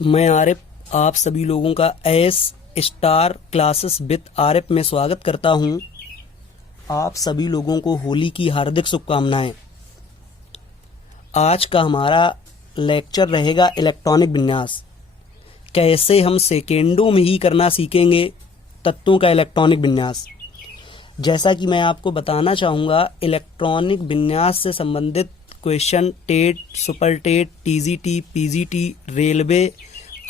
मैं आरिफ आप सभी लोगों का S star classes with Arif में स्वागत करता हूं। आप सभी लोगों को होली की हार्दिक शुभकामनाएं। आज का हमारा लेक्चर रहेगा इलेक्ट्रॉनिक विन्यास। कैसे हम सेकेंडों में ही करना सीखेंगे तत्वों का इलेक्ट्रॉनिक विन्यास। जैसा कि मैं आपको बताना चाहूँगा, इलेक्ट्रॉनिक विन्यास से संबंधित question TET, super TET, TGT, PGT, railway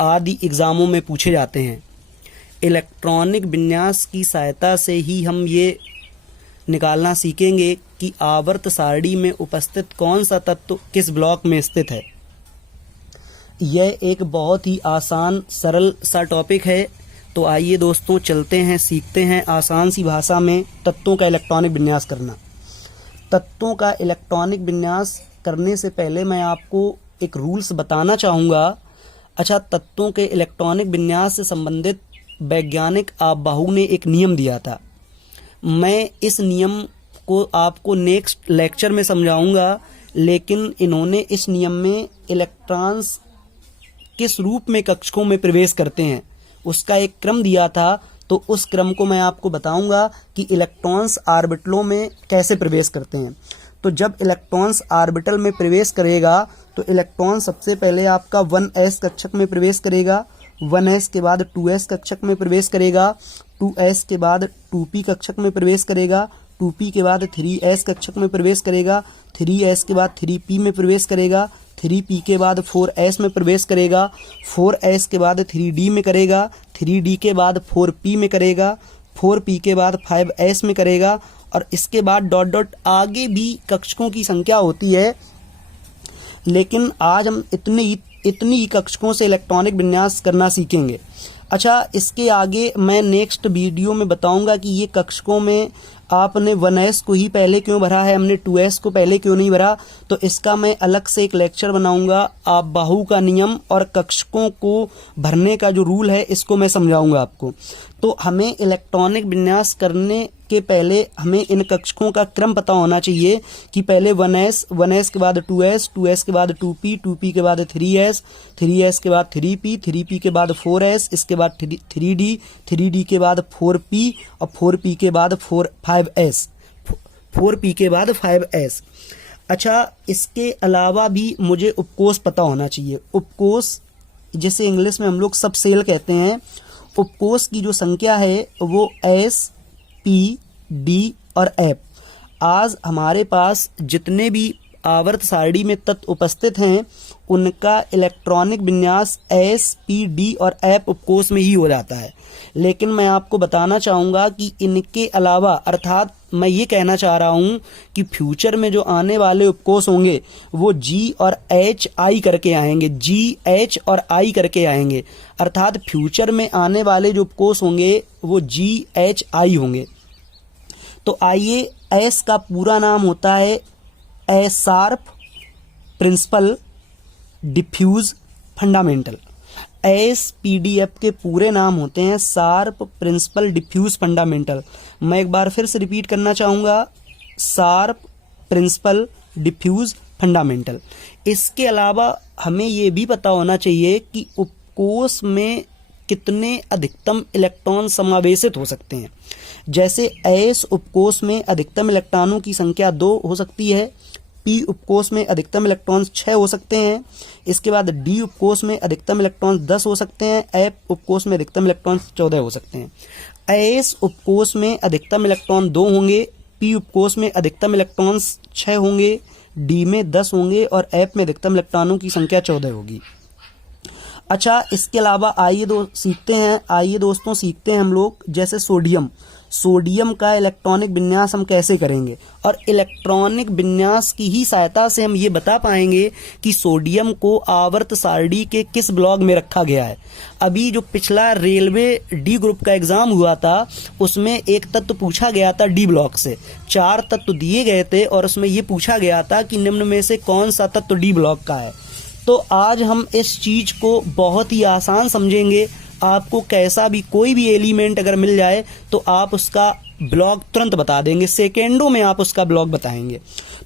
आदि एग्ज़ामों में पूछे जाते हैं। इलेक्ट्रॉनिक विन्यास की सहायता से ही हम ये निकालना सीखेंगे कि आवर्त सारणी में उपस्थित कौन सा तत्व किस ब्लॉक में स्थित है। यह एक बहुत ही आसान सरल सा टॉपिक है। तो आइए दोस्तों, चलते हैं, सीखते हैं आसान सी भाषा में तत्वों का इलेक्ट्रॉनिक विन्यास करना। तत्वों का इलेक्ट्रॉनिक विन्यास करने से पहले मैं आपको एक रूल्स बताना चाहूँगा। अच्छा, तत्वों के इलेक्ट्रॉनिक विन्यास से संबंधित वैज्ञानिक आबाहू ने एक नियम दिया था। मैं इस नियम को आपको नेक्स्ट लेक्चर में समझाऊंगा, लेकिन इन्होंने इस नियम में इलेक्ट्रॉन्स किस रूप में कक्षकों में प्रवेश करते हैं उसका एक क्रम दिया था। तो उस क्रम को मैं आपको बताऊंगा कि इलेक्ट्रॉन्स ऑर्बिटलों में कैसे प्रवेश करते हैं। तो जब इलेक्ट्रॉन्स ऑर्बिटल में प्रवेश करेगा तो इलेक्ट्रॉन सबसे पहले आपका 1s कक्षक में प्रवेश करेगा, 1s के बाद 2s कक्षक में प्रवेश करेगा, 2s के बाद 2p कक्षक में प्रवेश करेगा, 2p के बाद 3s कक्षक में प्रवेश करेगा, 3s के बाद 3p में प्रवेश करेगा, 3p के बाद 4s में प्रवेश करेगा, 4s के बाद 3d में करेगा, 3d के बाद 4p में करेगा, 4p के बाद 5s में करेगा, और इसके बाद डॉट डॉट आगे भी कक्षकों की संख्या होती है। लेकिन आज हम इतनी कक्षकों से इलेक्ट्रॉनिक विन्यास करना सीखेंगे। अच्छा, इसके आगे मैं नेक्स्ट वीडियो में बताऊंगा कि ये कक्षकों में आपने 1s को ही पहले क्यों भरा है, हमने 2s को पहले क्यों नहीं भरा। तो इसका मैं अलग से एक लेक्चर बनाऊंगा। आबाहू का नियम और कक्षकों को भरने का जो रूल है इसको मैं समझाऊंगा आपको। तो हमें इलेक्ट्रॉनिक विन्यास करने के पहले हमें इन कक्षकों का क्रम पता होना चाहिए कि पहले 1s के बाद 2s के बाद 2p के बाद 3s के बाद 3p के बाद 4s, इसके बाद 3d के बाद 4p और 4p के बाद 4p के बाद 5s। अच्छा, इसके अलावा भी मुझे उपकोष पता होना चाहिए। उपकोष जिसे इंग्लिश में हम लोग सब सेल कहते हैं, उपकोष की जो संख्या है वो S, P, D और F। आज हमारे पास जितने भी आवर्त सारणी में तत्व उपस्थित हैं उनका इलेक्ट्रॉनिक विन्यास S, P, D और F उपकोष में ही हो जाता है। लेकिन मैं आपको बताना चाहूँगा कि इनके अलावा, अर्थात मैं ये कहना चाह रहा हूँ कि फ्यूचर में जो आने वाले उपकोष होंगे वो G और H I करके आएंगे, G, H और I करके आएंगे। अर्थात फ्यूचर में आने वाले जो उपकोष होंगे वो G, H, I होंगे। तो आइए, S का पूरा नाम होता है sharp, principal, diffuse, fundamental. SPDF के पूरे नाम होते हैं शार्प, प्रिंसिपल, डिफ्यूज, फंडामेंटल। मैं एक बार फिर से रिपीट करना चाहूँगा, शार्प, प्रिंसिपल, डिफ्यूज, फंडामेंटल। इसके अलावा हमें ये भी पता होना चाहिए कि उपकोष में कितने अधिकतम इलेक्ट्रॉन समावेशित हो सकते हैं। जैसे S उपकोष में अधिकतम इलेक्ट्रॉनों की संख्या 2 हो सकती है, P उपकोष में अधिकतम इलेक्ट्रॉन 6 हो सकते हैं, इसके बाद D उपकोष में अधिकतम इलेक्ट्रॉन 10 हो सकते हैं, F उपकोष में अधिकतम इलेक्ट्रॉन 14 हो सकते हैं। S उपकोष में अधिकतम इलेक्ट्रॉन 2 होंगे, P उपकोष में अधिकतम इलेक्ट्रॉन 6 होंगे, D में 10 होंगे और F में अधिकतम इलेक्ट्रॉनों की संख्या 14 होगी। अच्छा, इसके अलावा आइए दोस्तों सीखते हैं हम लोग जैसे सोडियम का इलेक्ट्रॉनिक विन्यास हम कैसे करेंगे, और इलेक्ट्रॉनिक विन्यास की ही सहायता से हम ये बता पाएंगे कि सोडियम को आवर्त सारणी के किस ब्लॉक में रखा गया है। अभी जो पिछला रेलवे डी ग्रुप का एग्जाम हुआ था उसमें एक तत्व पूछा गया था डी ब्लॉक से। 4 तत्व दिए गए थे और उसमें ये पूछा गया था कि निम्न में से कौन सा तत्व डी ब्लॉक का है। तो आज हम इस चीज को बहुत ही आसान समझेंगे। आपको कैसा भी कोई भी एलिमेंट अगर मिल जाए तो आप उसका ब्लॉक तुरंत बता देंगे, सेकेंडों में आप उसका ब्लॉक बताएंगे।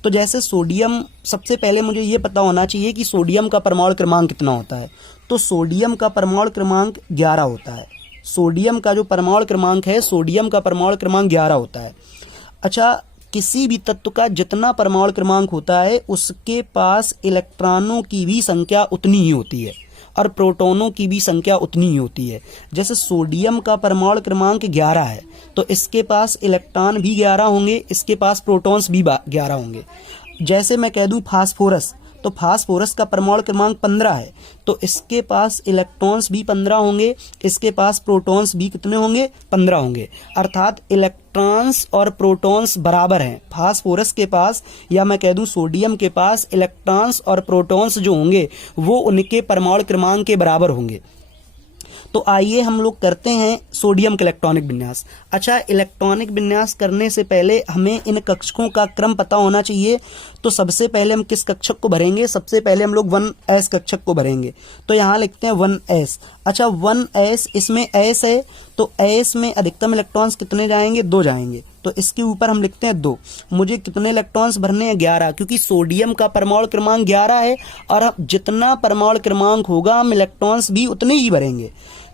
तो जैसे सोडियम, सबसे पहले मुझे ये पता होना चाहिए कि सोडियम का परमाणु क्रमांक कितना होता है। तो सोडियम का परमाणु क्रमांक 11 होता है। सोडियम का जो परमाणु क्रमांक है, सोडियम का परमाणु क्रमांक 11 होता है। अच्छा, किसी भी तत्व का जितना परमाणु क्रमांक होता है उसके पास इलेक्ट्रॉनों की भी संख्या उतनी ही होती है और प्रोटॉनों की भी संख्या उतनी ही होती है। जैसे सोडियम का परमाणु क्रमांक 11 है तो इसके पास इलेक्ट्रॉन भी 11 होंगे, इसके पास प्रोटॉन्स भी 11 होंगे। जैसे मैं कह दूं फास्फोरस, तो फास्फोरस का परमाणु क्रमांक 15 है तो इसके पास इलेक्ट्रॉन्स भी 15 होंगे, इसके पास प्रोटॉन्स भी कितने होंगे, 15 होंगे। अर्थात इलेक्ट्रॉन्स और प्रोटॉन्स बराबर हैं। फास्फोरस के पास, या मैं कह दूं सोडियम के पास, इलेक्ट्रॉन्स और प्रोटॉन्स जो होंगे वो उनके परमाणु क्रमांक के बराबर होंगे। तो आइए हम लोग करते हैं सोडियम का इलेक्ट्रॉनिक विन्यास। अच्छा, इलेक्ट्रॉनिक विन्यास करने से पहले हमें इन कक्षकों का क्रम पता होना चाहिए। तो सबसे पहले हम किस कक्षक को भरेंगे? सबसे पहले हम लोग 1s कक्षक को भरेंगे। तो यहाँ लिखते हैं 1s। अच्छा, 1s, इसमें s है तो s में अधिकतम इलेक्ट्रॉन्स कितने जाएंगे? 2 जाएंगे। तो इसके ऊपर हम लिखते हैं 2। मुझे कितने इलेक्ट्रॉन्स भरने हैं? 11, क्योंकि सोडियम का परमाणु क्रमांक 11 है और जितना परमाणु क्रमांक होगा हम इलेक्ट्रॉन्स भी उतने ही भरेंगे।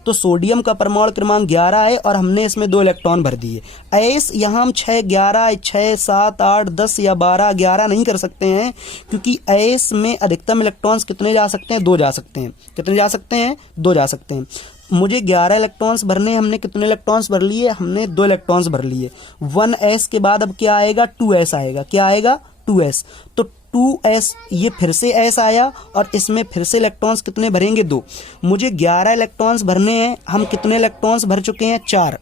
तो सोडियम का परमाणु क्रमांक 11 है और हमने इसमें 2 इलेक्ट्रॉन भर दिए। एस यहाँ हम 6, 11, 6, 7, 8, 10 या 12, 11 नहीं कर सकते हैं, क्योंकि एस में अधिकतम इलेक्ट्रॉन्स कितने जा सकते हैं? 2 जा सकते हैं। कितने जा सकते हैं? 2 जा सकते हैं। मुझे 11 इलेक्ट्रॉन्स भरने, हमने कितने इलेक्ट्रॉन्स भर लिए? हमने 2 इलेक्ट्रॉन्स भर लिए। 1s के बाद अब क्या आएगा? 2s आएगा। क्या आएगा? 2s। तो 2s, ये फिर से s आया और इसमें फिर से इलेक्ट्रॉन्स कितने भरेंगे? 2। मुझे 11 इलेक्ट्रॉन्स भरने हैं, हम कितने इलेक्ट्रॉन्स भर चुके हैं? 4।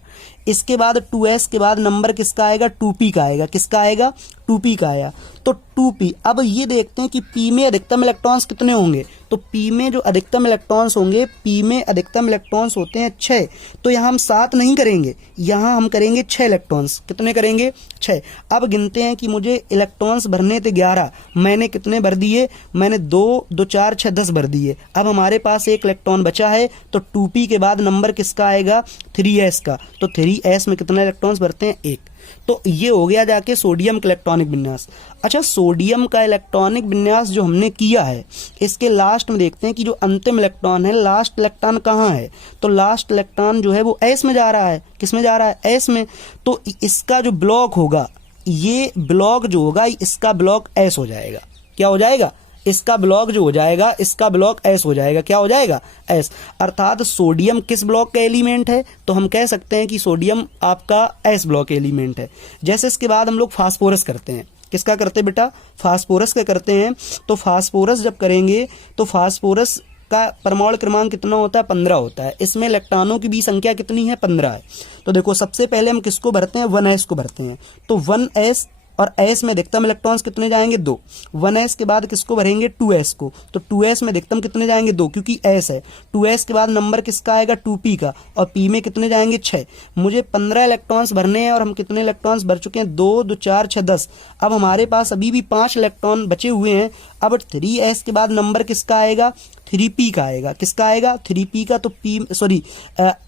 इसके बाद 2s के बाद नंबर किसका आएगा? 2p का आएगा। किसका आएगा? 2p का आया। तो 2p, अब ये देखते हैं कि p में अधिकतम इलेक्ट्रॉन्स कितने होंगे। तो p में जो अधिकतम इलेक्ट्रॉन्स होंगे, p में अधिकतम इलेक्ट्रॉन्स होते हैं 6। तो यहाँ हम 7 नहीं करेंगे, यहाँ हम करेंगे 6 इलेक्ट्रॉन्स। कितने करेंगे? 6। अब गिनते हैं कि मुझे इलेक्ट्रॉन्स भरने थे 11, मैंने कितने भर दिए? मैंने 2, 2, 4, 6, 10 भर दिए। अब हमारे पास 1 इलेक्ट्रॉन बचा है तो 2p के बाद नंबर किसका आएगा? 3s का। तो 3s में कितने इलेक्ट्रॉन्स भरते हैं? 1। तो ये हो गया जाके सोडियम का इलेक्ट्रॉनिक विन्यास। अच्छा, सोडियम का इलेक्ट्रॉनिक विन्यास जो हमने किया है, इसके लास्ट में देखते हैं कि जो अंतिम इलेक्ट्रॉन है, लास्ट इलेक्ट्रॉन कहाँ है? तो लास्ट इलेक्ट्रॉन जो है वो s में जा रहा है। किस में जा रहा है? s में। तो इसका जो ब्लॉक होगा, ये ब्लॉक जो होगा, इसका ब्लॉक s हो जाएगा। क्या हो जाएगा? इसका ब्लॉक जो हो जाएगा, इसका ब्लॉक s हो जाएगा। क्या हो जाएगा? s। अर्थात सोडियम किस ब्लॉक का एलिमेंट है? तो हम कह सकते हैं कि सोडियम आपका s ब्लॉक एलिमेंट है। जैसे इसके बाद हम लोग फास्फोरस करते हैं। किसका करते हैं बेटा? फास्फोरस का करते हैं। तो फास्फोरस जब करेंगे तो फास्फोरस का परमाणु क्रमांक कितना होता है? 15 होता है। इसमें इलेक्ट्रॉनों की भी संख्या कितनी है? 15 है। तो देखो, सबसे पहले हम किसको भरते हैं? 1s को भरते हैं। तो 1s और s में अधिकतम इलेक्ट्रॉन्स कितने जाएंगे? 2। 1s के बाद किसको भरेंगे? 2s को। तो 2s में अधिकतम कितने जाएंगे? 2, क्योंकि s है। 2s के बाद नंबर किसका आएगा? 2p का। और p में कितने जाएंगे? 6। मुझे 15 इलेक्ट्रॉन्स भरने हैं और हम कितने इलेक्ट्रॉन्स भर चुके हैं? 2, 2, 4, 6, 10। अब हमारे पास अभी भी 5 इलेक्ट्रॉन बचे हुए हैं। अब 3s के बाद नंबर किसका आएगा? 3p का आएगा। किसका आएगा? 3p का। तो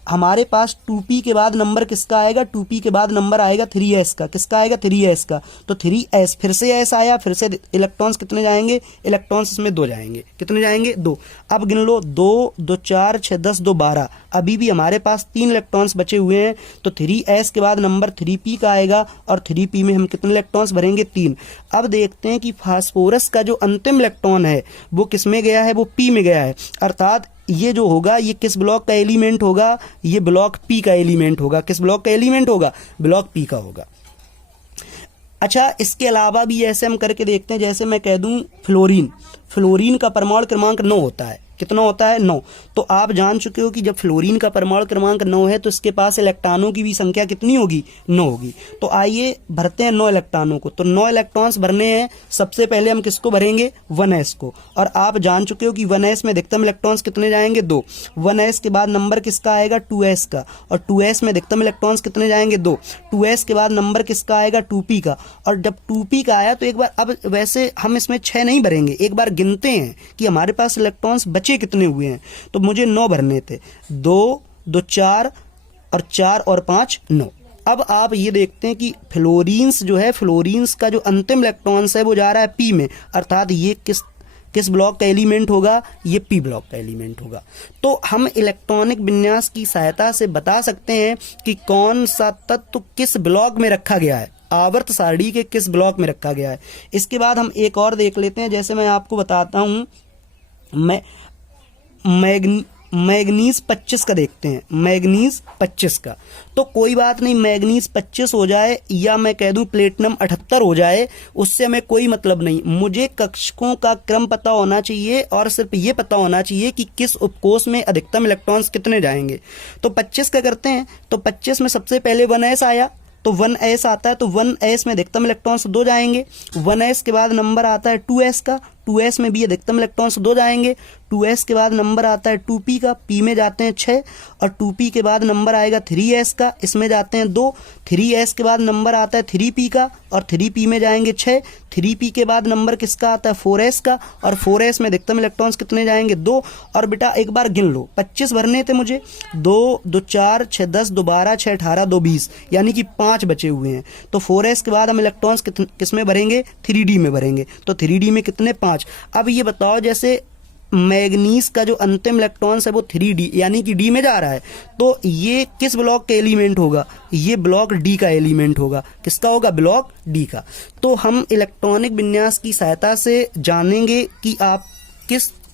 हमारे पास 2p के बाद नंबर किसका आएगा? 2p के बाद नंबर आएगा 3s का। किसका आएगा? 3s का। तो 3s, फिर से s आया, फिर से इलेक्ट्रॉन्स कितने जाएंगे? इलेक्ट्रॉन्स इसमें 2 जाएंगे। कितने जाएंगे? 2। अब गिन लो, 2, 2, 4, 6, 10, 2, 12। अभी भी हमारे पास 3 इलेक्ट्रॉन्स बचे हुए हैं। तो 3s के बाद नंबर 3p का आएगा और 3p में हम कितने इलेक्ट्रॉन्स भरेंगे? 3। अब देखते हैं कि फास्फोरस का जो अंतिम इलेक्ट्रॉन है वो किस में गया है? वो p में गया है। अर्थात ये जो होगा, ये किस ब्लॉक का एलिमेंट होगा? ये ब्लॉक p का एलिमेंट होगा। किस ब्लॉक का एलिमेंट होगा? ब्लॉक p का होगा। अच्छा, इसके अलावा भी ऐसे हम करके देखते हैं। जैसे मैं कह दूं फ्लोरीन, फ्लोरीन का परमाणु क्रमांक 9 होता है। कितना होता है? 9। तो आप जान चुके हो कि जब फ्लोरीन का परमाणु क्रमांक 9 है तो इसके पास इलेक्ट्रॉनों की भी संख्या कितनी होगी? 9 होगी। तो आइए भरते हैं 9 इलेक्ट्रॉनों को। तो 9 इलेक्ट्रॉन्स भरने हैं। सबसे पहले हम किसको भरेंगे? 1s को। और आप जान चुके हो कि 1s में अधिकतम इलेक्ट्रॉन्स कितने जाएंगे? 2। 1s के बाद नंबर किसका आएगा? 2s का। और 2s में अधिकतम इलेक्ट्रॉन्स कितने जाएंगे? 2। 2s के बाद नंबर किसका आएगा? 2p का। और जब 2p का आया तो एक बार, अब वैसे हम इसमें 6 नहीं भरेंगे, एक बार गिनते हैं कि हमारे पास इलेक्ट्रॉन्स बचे कितने हुए हैं। तो मुझे 9 भरने थे। 2, 2, 4 और 4 और 5, 9। अब आप ये देखते हैं कि फ्लोरीन्स जो है, फ्लोरीन्स का जो अंतिम इलेक्ट्रॉन्स है वो जा रहा है पी में, अर्थात ये किस ब्लॉक का एलिमेंट होगा, ये पी ब्लॉक का एलिमेंट होगा। तो हम इलेक्ट्रॉनिक विन्यास की सहायता से बता सकते हैं कि कौन सा तत्व किस ब्लॉक में रखा गया है, आवर्त सारणी के किस ब्लॉक में रखा गया है। इसके बाद हम एक और देख लेते हैं, जैसे मैं आपको बताता हूं, मैग्नीज 25 का देखते हैं, मैग्नीज 25 का। तो कोई बात नहीं, मैग्नीज 25 हो जाए या मैं कह दूं प्लेटिनम 78 हो जाए, उससे हमें कोई मतलब नहीं। मुझे कक्षकों का क्रम पता होना चाहिए और सिर्फ ये पता होना चाहिए कि किस उपकोष में अधिकतम इलेक्ट्रॉन्स कितने जाएंगे। तो 25 का करते हैं, तो 25 में सबसे पहले 1s आया, तो 1s आता है, तो 1s में अधिकतम इलेक्ट्रॉन्स 2 जाएंगे। 1s के बाद नंबर आता है 2s का, 2s में भी अधिकतम इलेक्ट्रॉन्स 2 जाएंगे। 2s के बाद नंबर आता है 2p का, p में जाते हैं 6, और 2p के बाद नंबर आएगा 3s का, इसमें जाते हैं 2। 3s के बाद नंबर आता है 3p का, और 3p में जाएंगे 6। 3p के बाद नंबर किसका आता है 4s का, और 4s में अधिकतम इलेक्ट्रॉन्स कितने जाएंगे 2। और बेटा एक बार गिन लो, 25 भरने थे मुझे, 2 2 4 6 10 2 12 6 18 2 20, यानी कि 5 बचे हुए हैं। तो 4s के बाद हम इलेक्ट्रॉन्स किस में भरेंगे, 3d में भरेंगे। तो 3d में कितने 5। अब ये बताओ, जैसे मैग्नीज का जो अंतिम इलेक्ट्रॉन्स है वो 3d यानी कि d में जा रहा है, तो ये किस ब्लॉक का एलिमेंट होगा, ये ब्लॉक d का एलिमेंट होगा। किसका होगा, ब्लॉक d का। तो हम इलेक्ट्रॉनिक विन्यास की सहायता से जानेंगे कि आप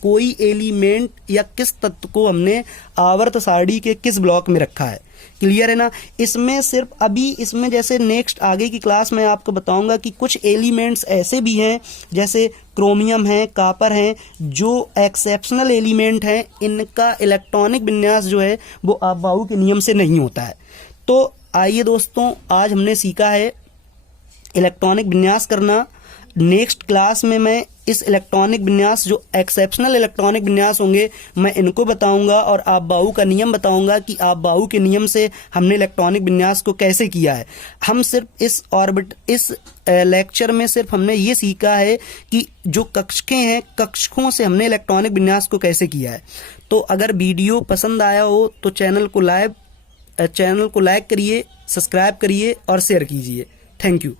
कोई एलिमेंट या किस तत्व को हमने आवर्त सारणी के किस ब्लॉक में रखा है। क्लियर है ना। इसमें सिर्फ अभी इसमें जैसे नेक्स्ट आगे की क्लास में आपको बताऊंगा कि कुछ एलिमेंट्स ऐसे भी हैं, जैसे क्रोमियम है, कापर है, जो एक्सेप्शनल एलिमेंट हैं, इनका इलेक्ट्रॉनिक विन्यास जो है वो अफबाऊ के नियम से नहीं होता है। तो आइए दोस्तों, आज हमने सीखा है इलेक्ट्रॉनिक विन्यास करना। नेक्स्ट क्लास में मैं इस इलेक्ट्रॉनिक विन्यास, जो एक्सेप्शनल इलेक्ट्रॉनिक विन्यास होंगे, मैं इनको बताऊंगा और अफबाऊ का नियम बताऊंगा कि अफबाऊ के नियम से हमने इलेक्ट्रॉनिक विन्यास को कैसे किया है। हम सिर्फ इस लेक्चर में सिर्फ हमने ये सीखा है कि जो कक्षकें हैं, कक्षकों से हमने इलेक्ट्रॉनिक विन्यास को कैसे किया है। तो अगर वीडियो पसंद आया हो तो चैनल को लाइक करिए, सब्सक्राइब करिए और शेयर कीजिए। Thank you.